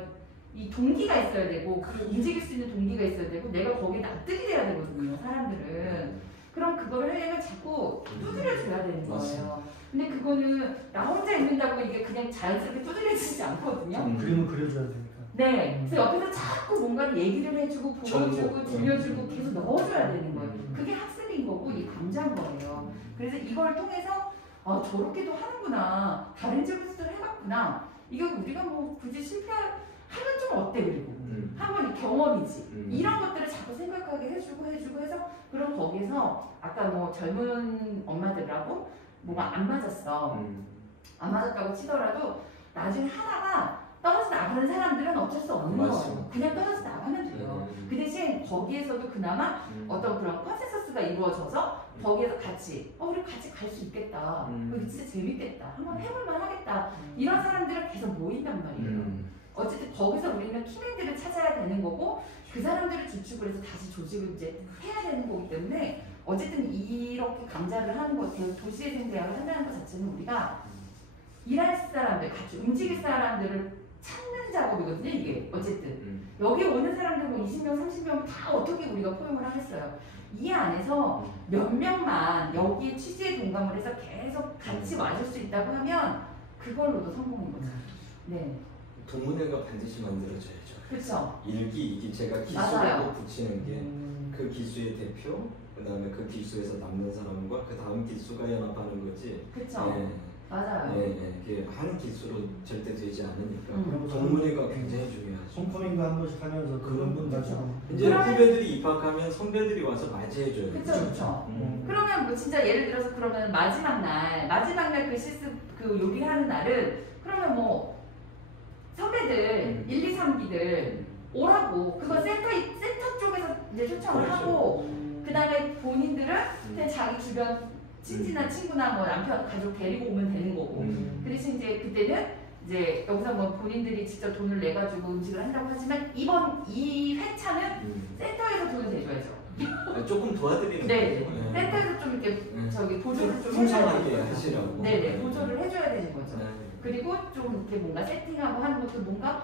이 동기가 있어야 되고 움직일 수 있는 동기가 있어야 되고 내가 거기에 납득이 돼야 되거든요. 사람들은. 그럼 그거를 하려면 자꾸 두드려줘야 되는 거예요. 근데 그거는 나 혼자 있는다고 이게 그냥 자연스럽게 두드려지지 않거든요. 그림을 그려줘야 되니까. 네. 그래서 옆에서 자꾸 뭔가를 얘기를 해주고 보여주고 들려주고 계속 넣어줘야 되는 거예요. 그게 학습인 거고 이 강자인 거예요. 그래서 이걸 통해서 저렇게도 하는구나. 다른 집에서도 해봤구나. 이거 우리가 뭐 굳이 하면 좀 어때 그리고 한번 경험이지. 이런 것들을 자꾸 생각하게 해주고 해서 그럼 거기서 아까 뭐 젊은 엄마들하고 뭐가 안 맞았어. 안 맞았다고 치더라도 나중에 하다가 떨어져 나가는 사람들은 어쩔 수 없는 거예요. 그냥 떨어져 나가면 돼요. 그 대신 거기에서도 그나마 어떤 그런 컨센서스가 이루어져서 거기에서 같이 우리 같이 갈 수 있겠다. 이거 진짜 재밌겠다. 한번 해볼만 하겠다. 이런 사람들은 계속 모인단 말이에요. 어쨌든 거기서 우리는 키맨들을 찾아야 되는 거고 그 사람들을 주축을 해서 다시 조직을 이제 해야 되는 거기 때문에 어쨌든 이렇게 강좌를 하는 것, 도시의 생대학을 한다는 것 자체는 우리가 일할 사람들, 같이 움직일 사람들을 찾는 작업이거든요, 이게. 어쨌든. 여기 오는 사람들 뭐 20명, 30명 다 어떻게 우리가 포용을 하겠어요. 이 안에서 몇 명만 여기에 취지에 동감을 해서 계속 같이 와줄 수 있다고 하면 그걸로도 성공인 거죠. 네. 동문회가 반드시 만들어져야죠. 그렇죠. 일기, 이기 제가 기수를 꼭 붙이는 게 그 기수의 대표, 그 다음에 그 기수에서 남는 사람과 그 다음 기수가 연합하는 거지. 그렇죠. 네. 맞아요. 네, 이게 한 기수로 절대 되지 않으니까 동문회가 굉장히 중요하죠. 홈커밍도 한 번씩 하면서 그런 분 가지고 이제 후배들이 입학하면 선배들이 와서 맞이해줘요. 그렇죠. 그러면 뭐 진짜 예를 들어서 그러면 마지막 날 그 실습 그 요리하는 날은 그러면 뭐 선배들 1, 2, 3기들 오라고 그거 센터 쪽에서 이제 초청을 하고 그 다음에 본인들은 그냥 자기 주변 친지나 친구나 뭐 남편 가족 데리고 오면 되는 거고 그 대신 이제 그때는 이제 여기서 뭐 본인들이 직접 돈을 내 가지고 음식을 한다고 하지만 이번 이 회차는 센터에서 돈을 내줘야죠. 조금 도와드리는 네. 센터에서 좀 이렇게 저기 보조를 좀 풍성하게 하시라고. 네네 보조를 해줘야 되는 거죠. 그리고 좀 이렇게 뭔가 세팅하고 하는 것도 뭔가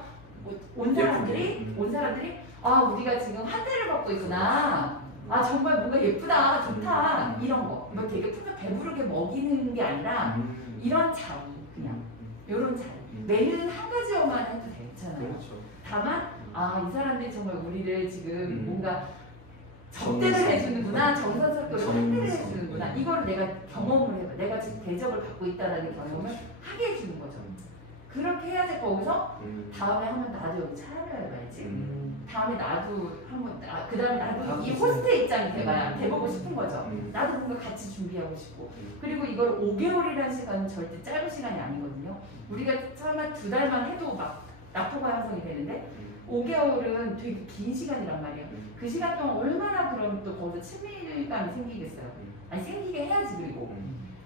온 사람들이 우리가 지금 한 대를 받고 있구나. 정말 뭔가 예쁘다, 좋다 이런 거. 뭐 되게 배부르게 먹이는 게 아니라 이런 자리 그냥 이런 자리. 매일 한 가지만 해도 괜찮아요. 그렇죠. 다만 이 사람들이 정말 우리를 지금 뭔가 접대를 해주는구나, 정성스럽게 환대를 해주는구나. 이거를 내가 경험을 해봐. 내가 지금 대접을 받고 있다는 경험을 하게 해주는 거죠. 그렇게 해야지 거기서 다음에 한번 나도 여기 찾아봐야지. 다음에 나도 한번 그 다음에 나도 이 호스트의 입장이 돼보고 싶은 거죠. 나도 뭔가 같이 준비하고 싶고. 그리고 이걸 5개월이라는 시간은 절대 짧은 시간이 아니거든요. 우리가 처음에 2달만 해도 막 낙포가 형성이 되는데 5개월은 되게 긴 시간이란 말이에요. 그 시간 동안 얼마나 그럼 또 거기서 친밀감이 생기겠어요. 아니 생기게 해야지. 그리고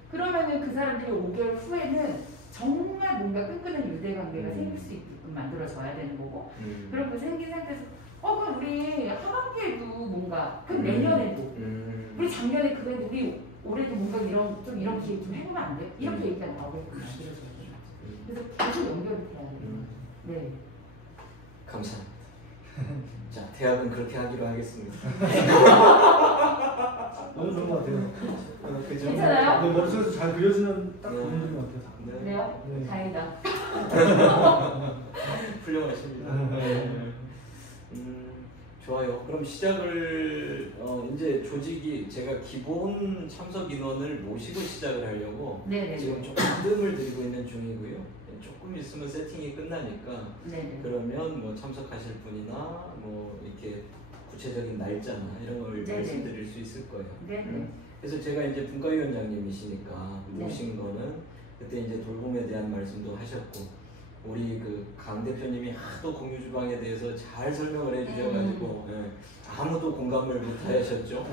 그러면은 그 사람들이 5개월 후에는 정말 뭔가 끈끈한 유대관계가 생길 수 있게끔 만들어져야 되는 거고 그럼 그 생긴 상태에서 그럼 우리 하반기에도 뭔가 그럼 내년에도 우리 작년에 그거 우리 올해도 뭔가 이런 기획 좀 해보면 안 돼? 이렇게 얘기가 나오겠구나. 그래서 계속 연결이 돼야 돼요. 네. 감사합니다. 자, 대학은 그렇게 하기로 하겠습니다. 너무 좋은 것 같아요. 그죠? 괜찮아요? 머릿속에서 잘 그려지는 딱 그런 분인 것 같아요. 네. 그래요? 네. 다행이다. 훌륭하십니다. 좋아요. 그럼 시작을 이제 조직이 제가 기본 참석 인원을 모시고 시작을 하려고 지금 조금 뜸을 들이고 있는 중이고요. 조금 있으면 세팅이 끝나니까 그러면 뭐 참석하실 분이나 뭐 이렇게 구체적인 날짜나 이런 걸 말씀드릴 수 있을 거예요. 그래서 제가 이제 분과위원장님이시니까 모신 거는 그때 이제 돌봄에 대한 말씀도 하셨고 우리 그 강 대표님이 하도 공유주방에 대해서 잘 설명을 해주셔가지고 아무도 공감을 못 하셨죠.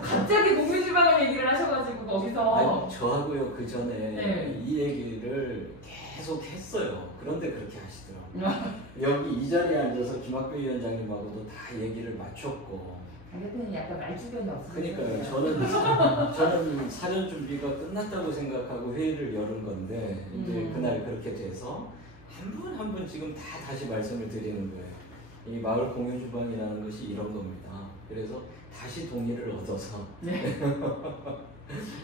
갑자기 공유주방을 얘기를 하셔가지고 거기서 아니, 저하고요 그 전에 이 얘기를 계속 했어요. 그런데 그렇게 하시더라고요. 여기 이 자리에 앉아서 김학배 위원장님하고도 다 얘기를 맞췄고 강 대표님 약간 말주변이 없어요. 그러니까요. 저는 사전 준비가 끝났다고 생각하고 회의를 열은 건데 이제 그날 그렇게 돼서 한 분 한 분 지금 다시 말씀을 드리는 거예요. 이 마을 공유 주방이라는 것이 이런 겁니다. 그래서 다시 동의를 얻어서 네.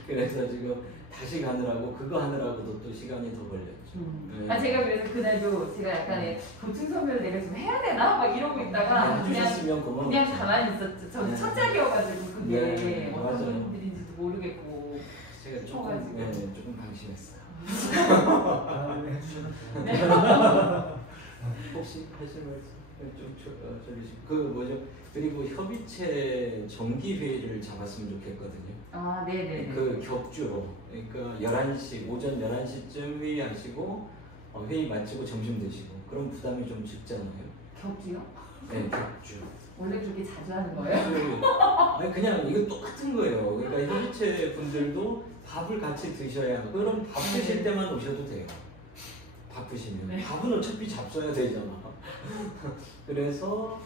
그래서 지금 다시 가느라고 그거 하느라고도 또 시간이 더 걸렸죠. 네. 아 제가 그래서 그날도 제가 약간의 보충 설명을 내가 좀 해야 되나 막 이러고 있다가 그냥 가만히 있었죠. 저는 네. 첫작이어가지고 그게 네. 어떤 맞아요. 분들인지도 모르겠고 제가 조금 네, 조금 방심했어요. 해주시면 혹시 하실 말씀 좀 그 뭐죠? 그리고 협의체 정기 회의를 잡았으면 좋겠거든요. 아, 네네. 그 격주로 그러니까 11시 오전 11시쯤 회의하시고 회의 마치고 점심 드시고 그런 부담이 좀 적잖아요. 격주요? 네, 격주. 원래 그렇게 자주 하는 거예요? 아니 그냥 이거 똑같은 거예요. 그러니까 협의체 분들도 밥을 같이 드셔야 그럼 밥 드실 때만 오셔도 돼요. 바쁘시면 네. 밥은 어차피 잡숴야 되잖아. 그래서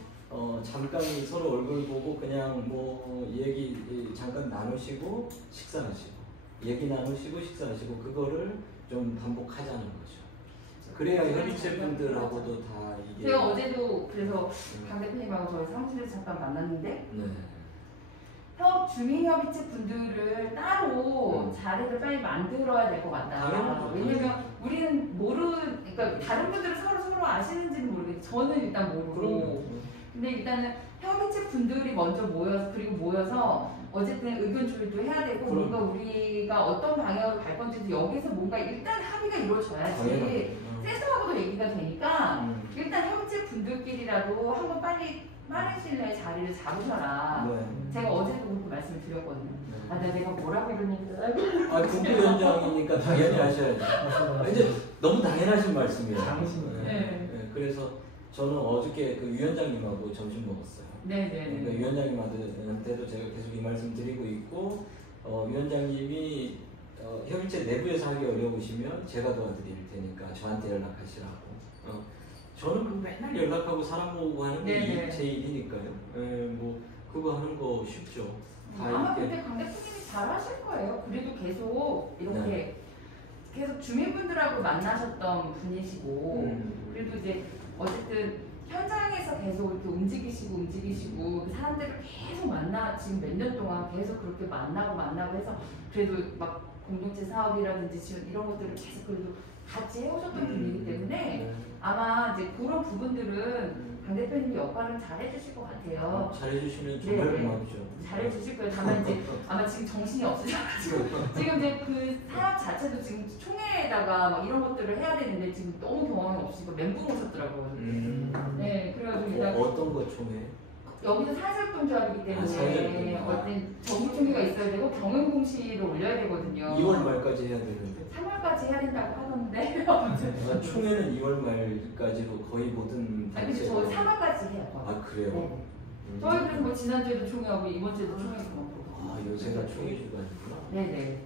잠깐 서로 얼굴 보고 그냥 뭐 얘기 잠깐 나누시고 식사하시고 얘기 나누시고 식사하시고 그거를 좀 반복하자는 거죠. 그래야 협의체 분들하고도 다 이게 제가 어제도 그래서 강 대표님하고 저희 사무실에서 잠깐 만났는데 네. 주민협의체 분들을 따로 자리를 빨리 만들어야 될 것 같다. 왜냐면 우리는 그러니까 다른 분들은 서로 아시는지는 모르겠는데 저는 일단 모르고. 근데 일단은 협의체 분들이 먼저 모여서 어쨌든 의견 조율도 해야 되고 뭔가 우리가 어떤 방향으로 갈 건지도 여기서 뭔가 일단 합의가 이루어져야지 세수하고도 얘기가 되니까 일단 협의체 분들끼리라도 한번 빠른 시일 내에 자리를 잡으셔라. 네. 제가 어제도 그렇게 말씀을 드렸거든요. 네. 내가 뭐라고 이러니까. 국부위원장이니까 당연히 하셔야죠. 이제 너무 당연하신 말씀이에요. 네. 그래서 저는 어저께 그 위원장님하고 점심 먹었어요. 네네. 그러니까 위원장님한테도 제가 계속 이 말씀 드리고 있고 위원장님이 협의체 내부에서 하기 어려우시면 제가 도와드릴 테니까 저한테 연락하시라고. 저는 맨날 연락하고 사람 모으고 하는 게 제 일이니까요. 뭐 그거 하는 거 쉽죠. 아마 근데 강 대표님이 잘 하실 거예요. 그래도 계속 이렇게 계속 주민분들하고 만나셨던 분이시고 그래도 이제 어쨌든 현장에서 계속 이렇게 움직이시고 그 사람들을 계속 지금 몇 년 동안 계속 그렇게 만나고 해서 그래도 막 공동체 사업이라든지 지금 이런 것들을 계속 그래도 같이 해오셨던 분이기 때문에 아마 이제 그런 부분들은 강 대표님이 역할을 잘 해주실 것 같아요. 잘 해주시면 정말 고맙죠. 잘 해주실 거예요. 다만 이제 아마 지금 정신이 없으셔가지고 지금 이제 그 사업 자체도 지금 총회에다가 막 이런 것들을 해야 되는데 지금 너무 경험이 없으시고 멘붕 오셨더라고요. 네, 그래가지고 일단 어떤 거 총회? 여기는 사회활동조합이기 때문에 어떤 정기총회가 있어야 되고 경영공시를 올려야 되거든요. 2월 말까지 해야 되는데 3월까지 해야 된다고 하던데 총회는 2월 말까지로 거의 모든 근데 저 3월까지 해요. 아 그래요? 네. 저희 그래서 뭐 지난주에도 총회하고 이번주에도 총회가 많고 요새가 총회 주간이구나. 네네.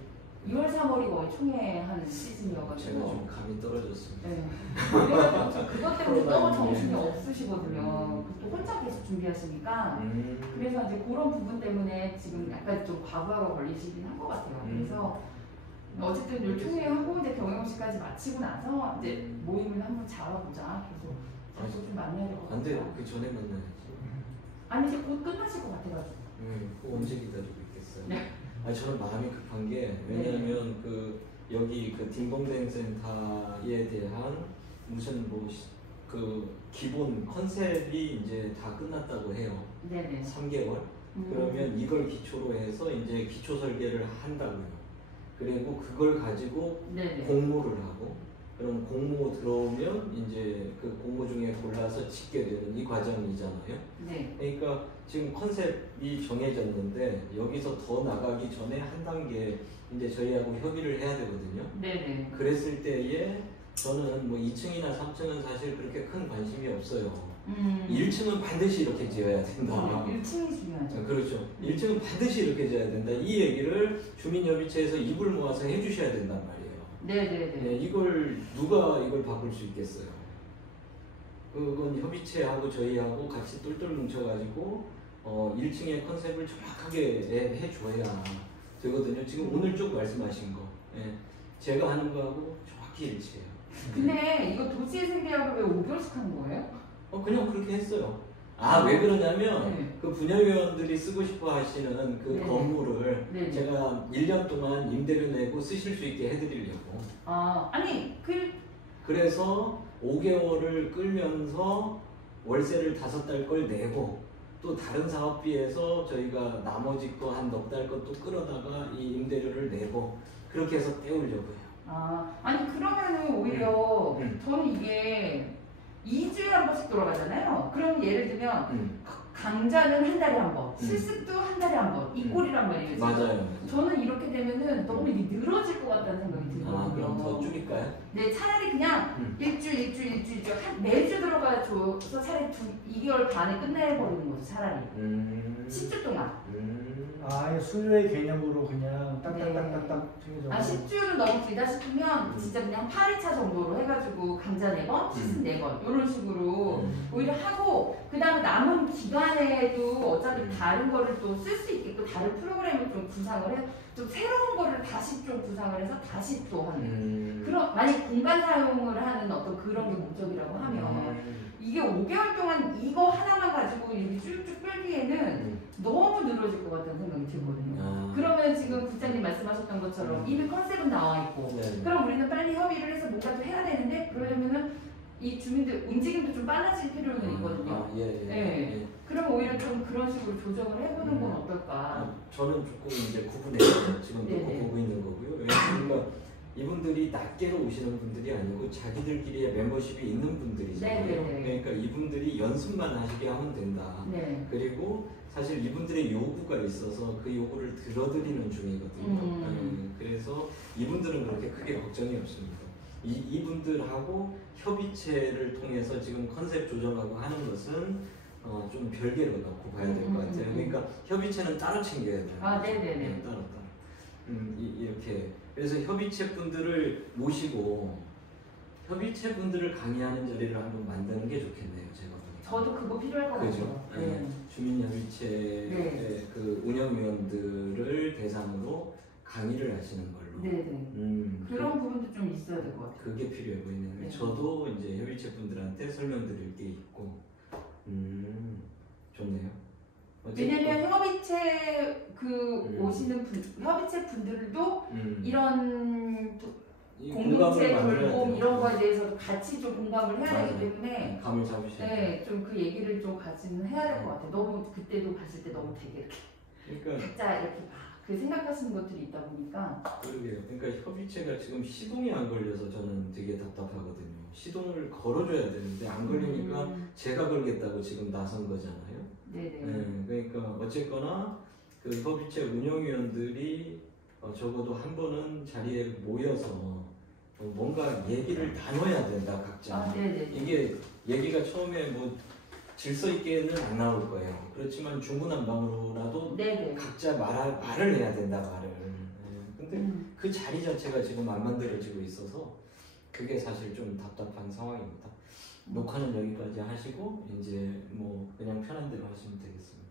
2월 3월이 거의 총회하는 시즌이어가지고 제가 좀 감이 떨어졌습니다. 네. 그래서 그것 때문에 너무 정신이 없으시거든요. 또 혼자 계속 준비하시니까 그래서 이제 그런 부분 때문에 지금 약간 좀 과부하가 걸리시긴 한 것 같아요. 그래서 어쨌든 요 총회하고 이제 경영시까지 마치고 나서 이제 모임을 한번 잡아보자. 계속 자주 좀 만나야 될 것 같아요. 안 돼요. 그 전에 만나야지. 아니 이제 곧 끝나실 것 같아가지고. 언제 기다리고 있겠어요. 네. 저는 마음이 급한 게 왜냐하면 여기 그 딩동댕 센터에 대한 무슨 그 기본 컨셉이 이제 다 끝났다고 해요. 네네. 3개월. 그러면 이걸 기초로 해서 이제 기초 설계를 한다고요. 그리고 그걸 가지고 공모를 하고 그럼 공모 들어오면 이제 그 공모 중에 골라서 짓게 되는 이 과정이잖아요. 네. 그러니까 지금 컨셉이 정해졌는데 여기서 더 나가기 전에 한 단계 이제 저희하고 협의를 해야 되거든요. 네네. 그랬을 때에 저는 뭐 2층이나 3층은 사실 그렇게 큰 관심이 없어요. 1층은 반드시 이렇게 지어야 된다. 1층이 중요하죠. 그렇죠. 1층은 반드시 이렇게 지어야 된다. 이 얘기를 주민협의체에서 입을 모아서 해주셔야 된단 말이에요. 네네네. 누가 이걸 바꿀 수 있겠어요? 그건 협의체하고 저희하고 같이 똘똘 뭉쳐가지고 1층의 컨셉을 정확하게 해줘야 되거든요. 지금 오늘 쭉 말씀하신 거. 제가 하는 거하고 정확히 일치해요. 근데 이거 도시의 세계학을 왜 5개월씩 하는 거예요? 그냥 그렇게 했어요. 왜 그러냐면 그 분여위원들이 쓰고 싶어 하시는 그 건물을 제가 1년 동안 임대료 내고 쓰실 수 있게 해드리려고. 그래서 5개월을 끌면서 월세를 5달 걸 내고 또 다른 사업비에서 저희가 나머지 거 한 넉 달 것도 끌어다가 이 임대료를 내고 그렇게 해서 떼우려고요. 그러면은 오히려 저는 이게 2주에 한 번씩 돌아가잖아요. 그럼 예를 들면 강좌는 한 달에 한 번, 실습도 한 달에 한 번, 이 꼴이란 말이에요. 맞아요. 저는 이렇게 되면은 너무 이게 늘어질 것 같다는 생각이 들거든요. 그럼 더 줄일까요? 네, 차라리 그냥 일주일 매주 들어가서 차라리 2개월 반에 끝내버리는 거죠, 차라리. 10주 동안. 수요일 개념으로 그냥 딱딱딱딱딱 챙겨줘. 10주는 너무 길다 싶으면 진짜 그냥 8회차 정도로 해가지고 강좌 4번, 실습 4번 이런 식으로 오히려 하고 그 다음에 남은 기간에도 어차피 다른 거를 또 쓸 수 있게끔 다른 프로그램을 좀 구상을 해, 좀 새로운 거를 다시 좀 구상을 해서 다시 또 하는 그런, 만약 공간 사용을 하는 어떤 그런 게 목적이라고 하면 이게 5개월 동안 이거 하나만 가지고 이렇게 쭉쭉 끌기에는 너무 늘어질 것 같다는 생각이 들거든요. 그러면 지금 국장님 말씀하셨던 것처럼 이미 컨셉은 나와 있고 그럼 우리는 빨리 협의를 해서 뭔가 또 해야 되는데 그러려면은 이 주민들 움직임도 좀 빨라질 필요는 있거든요. 그럼 오히려 좀 그런 식으로 조정을 해보는 건 어떨까? 저는 조금 이제 구분해서 지금 보고 있는 거고요. 그러니까 이분들이 낱개로 오시는 분들이 아니고 자기들끼리의 멤버십이 있는 분들이잖아요. 그러니까 이분들이 연습만 하시게 하면 된다. 그리고 사실 이분들의 요구가 있어서 그 요구를 들어드리는 중이거든요. 그래서 이분들은 그렇게 크게 걱정이 없습니다. 이분들하고 협의체를 통해서 지금 컨셉 조정하고 하는 것은 좀 별개로 놓고 봐야 될 것 같아요. 그러니까 협의체는 따로 챙겨야 돼요. 따로. 이렇게 그래서 협의체 분들을 모시고 협의체 분들을 강의하는 자리를 한번 만드는 게 좋겠네요. 제가 보니까. 저도 그거 필요할 것 같아요. 주민협의체 그 운영위원들을 대상으로 강의를 하시는 걸로. 그런 부분도 좀 있어야 될 것 같아요. 그게 필요해 보이네요. 저도 이제 협의체 분들한테 설명드릴 게 있고. 좋네요. 왜냐면 협의체 오시는 협의체 분들도 이런 공동체 돌봄 이런 거에 대해서도 같이 좀 공감을 해야 되기 때문에 감을 잡으셔야 좀 그 얘기를 좀 같이는 해야 될 것 같아요. 너무 그때도 봤을 때 너무 되게 이렇게 각자 이렇게 막 그 생각하시는 것들이 있다 보니까. 그러게요. 그러니까 협의체가 지금 시동이 안 걸려서 저는 되게 답답하거든요. 시동을 걸어줘야 되는데 안 걸리니까 제가 걸겠다고 지금 나선 거잖아요. 그러니까 어쨌거나 그 협의체 운영위원들이 적어도 한 번은 자리에 모여서 뭔가 얘기를 나눠야 된다 각자. 이게 얘기가 처음에 뭐 질서 있게는 안 나올 거예요. 그렇지만 중구난방으로라도 각자 말을 해야 된다 말을. 근데 그 자리 자체가 지금 안 만들어지고 있어서 그게 사실 좀 답답한 상황입니다. 녹화는 여기까지 하시고 이제 뭐 그냥 편한 대로 하시면 되겠습니다.